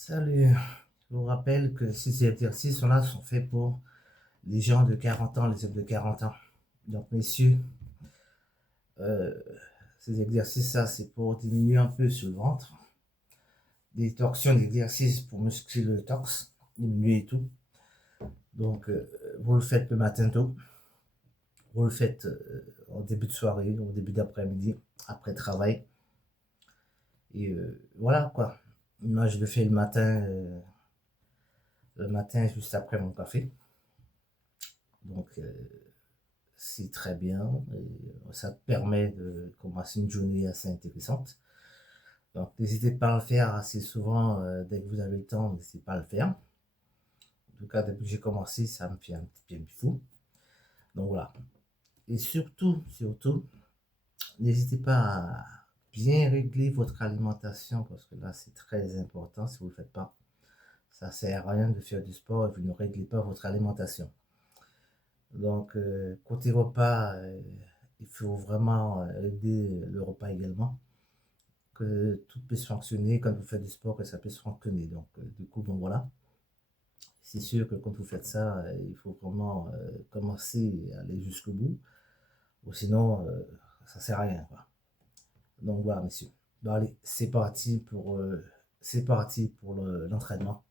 Salut, je vous rappelle que ces exercices-là sont faits pour les gens de 40 ans, les hommes de 40 ans. Donc, messieurs, euh, ces exercices-là, c'est pour diminuer un peu sur le ventre. Des torsions d'exercices pour muscler le torse, diminuer et tout. Donc, vous le faites le matin tôt. Vous le faites en début de soirée, au début d'après-midi, après travail. Et voilà quoi. Moi, je le fais le matin juste après mon café. Donc, c'est très bien. Et ça te permet de commencer une journée assez intéressante. Donc, n'hésitez pas à le faire assez souvent. Dès que vous avez le temps, n'hésitez pas à le faire. En tout cas, depuis que j'ai commencé, ça me fait un petit bien fou. Donc, voilà. Et surtout, n'hésitez pas à bien régler votre alimentation parce que là, c'est très important si vous ne le faites pas. Ça sert à rien de faire du sport et vous ne réglez pas votre alimentation. Donc, côté repas, il faut vraiment aider le repas également, que tout puisse fonctionner quand vous faites du sport, que ça puisse fonctionner. Donc, du coup, bon voilà. C'est sûr que quand vous faites ça, il faut vraiment commencer à aller jusqu'au bout, ou sinon, ça sert à rien, quoi. Donc voilà, messieurs. Bon, allez, c'est parti pour l'entraînement.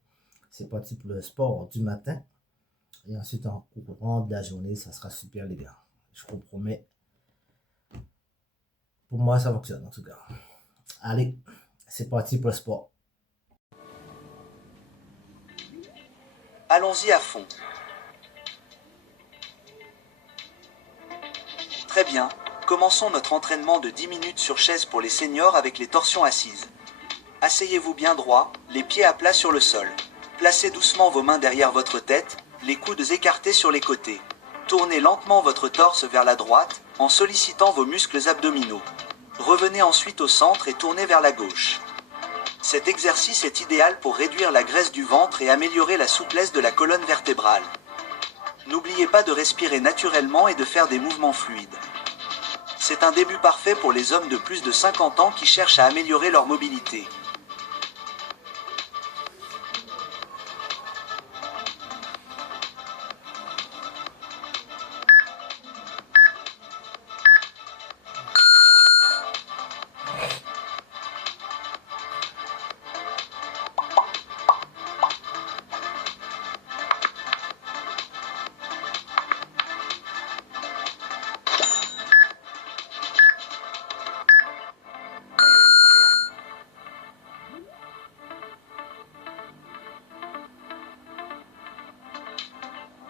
C'est parti pour le sport du matin. Et ensuite, en courant de la journée, ça sera super, les gars. Je vous promets. Pour moi, ça fonctionne, en tout cas. Allez, c'est parti pour le sport. Allons-y à fond. Très bien, commençons notre entraînement de 10 minutes sur chaise pour les seniors avec les torsions assises. Asseyez-vous bien droit, les pieds à plat sur le sol. Placez doucement vos mains derrière votre tête, les coudes écartés sur les côtés. Tournez lentement votre torse vers la droite, en sollicitant vos muscles abdominaux. Revenez ensuite au centre et tournez vers la gauche. Cet exercice est idéal pour réduire la graisse du ventre et améliorer la souplesse de la colonne vertébrale. N'oubliez pas de respirer naturellement et de faire des mouvements fluides. C'est un début parfait pour les hommes de plus de 50 ans qui cherchent à améliorer leur mobilité.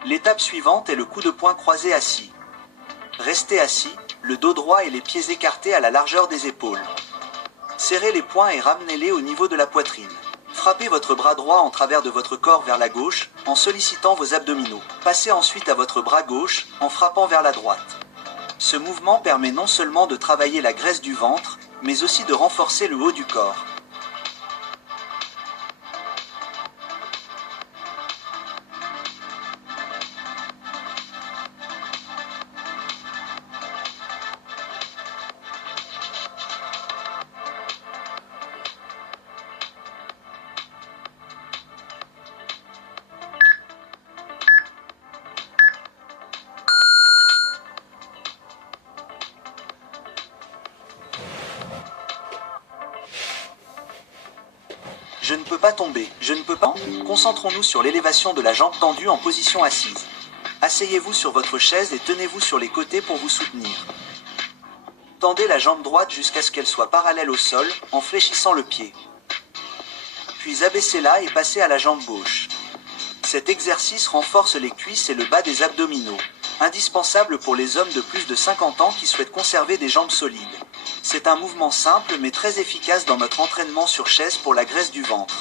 L'étape suivante est le coup de poing croisé assis. Restez assis, le dos droit et les pieds écartés à la largeur des épaules. Serrez les poings et ramenez-les au niveau de la poitrine. Frappez votre bras droit en travers de votre corps vers la gauche, en sollicitant vos abdominaux. Passez ensuite à votre bras gauche, en frappant vers la droite. Ce mouvement permet non seulement de travailler la graisse du ventre, mais aussi de renforcer le haut du corps. Je ne peux pas tomber, je ne peux pas. Concentrons-nous sur l'élévation de la jambe tendue en position assise. Asseyez-vous sur votre chaise et tenez-vous sur les côtés pour vous soutenir. Tendez la jambe droite jusqu'à ce qu'elle soit parallèle au sol, en fléchissant le pied. Puis abaissez-la et passez à la jambe gauche. Cet exercice renforce les cuisses et le bas des abdominaux, indispensable pour les hommes de plus de 50 ans qui souhaitent conserver des jambes solides. C'est un mouvement simple mais très efficace dans notre entraînement sur chaise pour la graisse du ventre.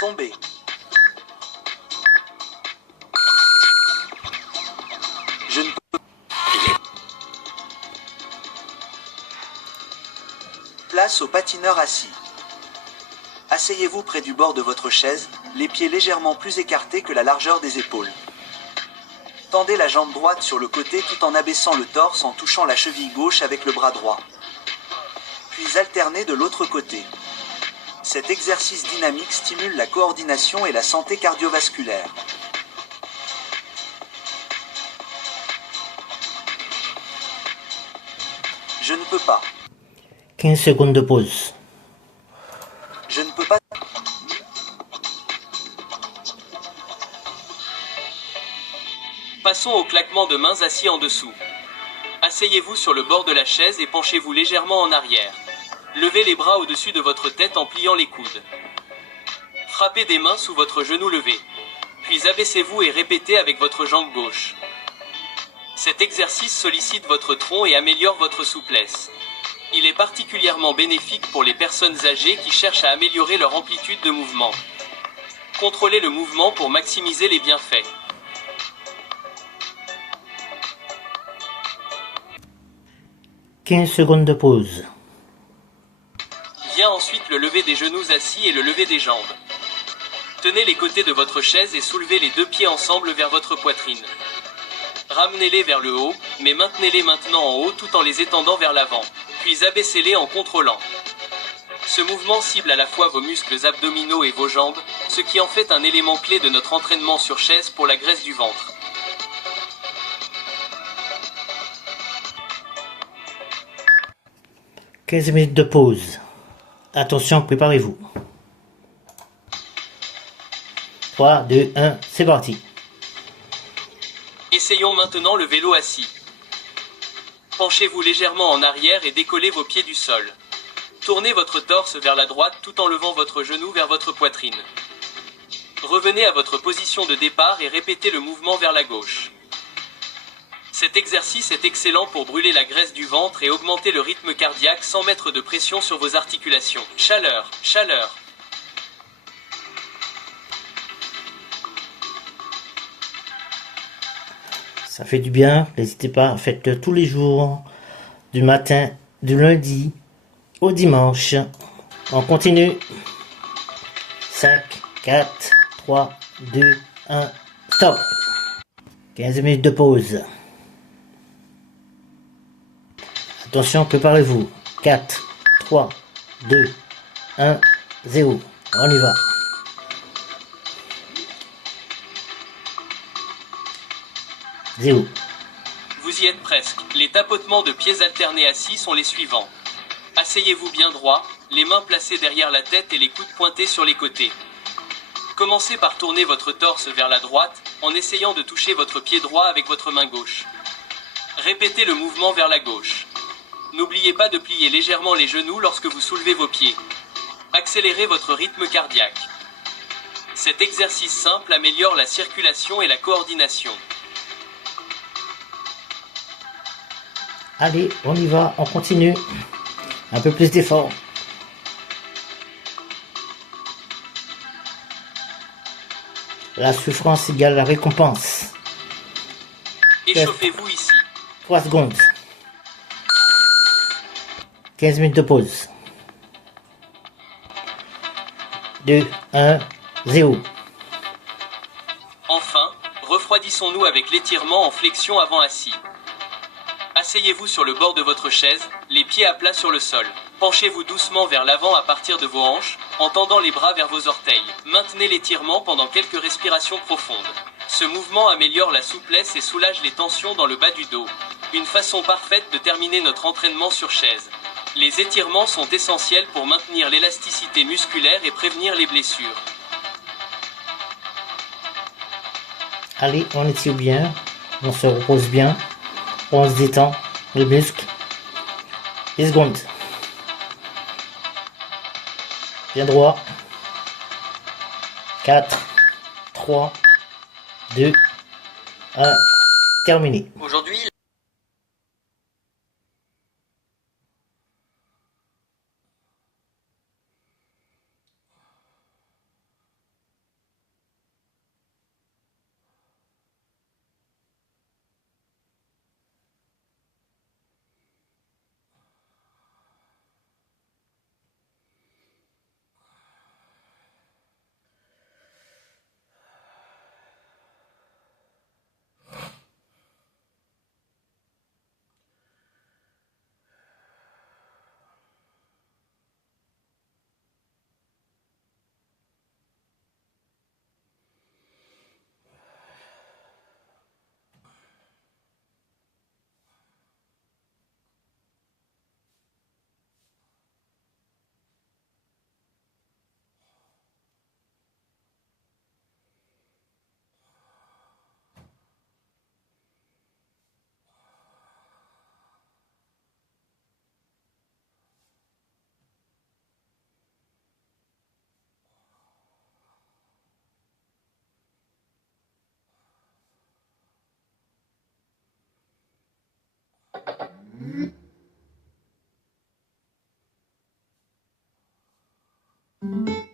Tombez. Je ne peux. Place au patineur assis. Asseyez-vous près du bord de votre chaise, les pieds légèrement plus écartés que la largeur des épaules. Tendez la jambe droite sur le côté tout en abaissant le torse en touchant la cheville gauche avec le bras droit. Puis alternez de l'autre côté. Cet exercice dynamique stimule la coordination et la santé cardiovasculaire. Je ne peux pas. 15 secondes de pause. Je ne peux pas. Passons au claquement de mains assis en dessous. Asseyez-vous sur le bord de la chaise et penchez-vous légèrement en arrière. Levez les bras au-dessus de votre tête en pliant les coudes. Frappez des mains sous votre genou levé. Puis abaissez-vous et répétez avec votre jambe gauche. Cet exercice sollicite votre tronc et améliore votre souplesse. Il est particulièrement bénéfique pour les personnes âgées qui cherchent à améliorer leur amplitude de mouvement. Contrôlez le mouvement pour maximiser les bienfaits. « 15 secondes de pause. Vient ensuite le lever des genoux assis et le lever des jambes. Tenez les côtés de votre chaise et soulevez les deux pieds ensemble vers votre poitrine. Ramenez-les vers le haut, mais maintenez-les maintenant en haut tout en les étendant vers l'avant. Puis abaissez-les en contrôlant. Ce mouvement cible à la fois vos muscles abdominaux et vos jambes, ce qui en fait un élément clé de notre entraînement sur chaise pour la graisse du ventre. « 15 minutes de pause. Attention, préparez-vous. 3, 2, 1, c'est parti. Essayons maintenant le vélo assis. Penchez-vous légèrement en arrière et décollez vos pieds du sol. Tournez votre torse vers la droite tout en levant votre genou vers votre poitrine. Revenez à votre position de départ et répétez le mouvement vers la gauche. Cet exercice est excellent pour brûler la graisse du ventre et augmenter le rythme cardiaque sans mettre de pression sur vos articulations. Chaleur, chaleur. Ça fait du bien, n'hésitez pas, faites-le tous les jours, du matin, du lundi au dimanche. On continue. 5, 4, 3, 2, 1, stop. 15 minutes de pause. Attention, préparez-vous. 4, 3, 2, 1, 0. On y va. Zéro. Vous y êtes presque. Les tapotements de pieds alternés assis sont les suivants. Asseyez-vous bien droit, les mains placées derrière la tête et les coudes pointés sur les côtés. Commencez par tourner votre torse vers la droite, en essayant de toucher votre pied droit avec votre main gauche. Répétez le mouvement vers la gauche. N'oubliez pas de plier légèrement les genoux lorsque vous soulevez vos pieds. Accélérez votre rythme cardiaque. Cet exercice simple améliore la circulation et la coordination. Allez, on y va, on continue. Un peu plus d'effort. La souffrance égale la récompense. Échauffez-vous ici. 3 secondes. 15 minutes de pause. 2, 1, 0. Enfin, refroidissons-nous avec l'étirement en flexion avant assis. Asseyez-vous sur le bord de votre chaise, les pieds à plat sur le sol. Penchez-vous doucement vers l'avant à partir de vos hanches, en tendant les bras vers vos orteils. Maintenez l'étirement pendant quelques respirations profondes. Ce mouvement améliore la souplesse et soulage les tensions dans le bas du dos. Une façon parfaite de terminer notre entraînement sur chaise. Les étirements sont essentiels pour maintenir l'élasticité musculaire et prévenir les blessures. Allez, on étire bien. On se repose bien. On se détend les muscles. 10 secondes. Bien droit. 4, 3, 2, 1. Terminé. Aujourd'hui, Bye.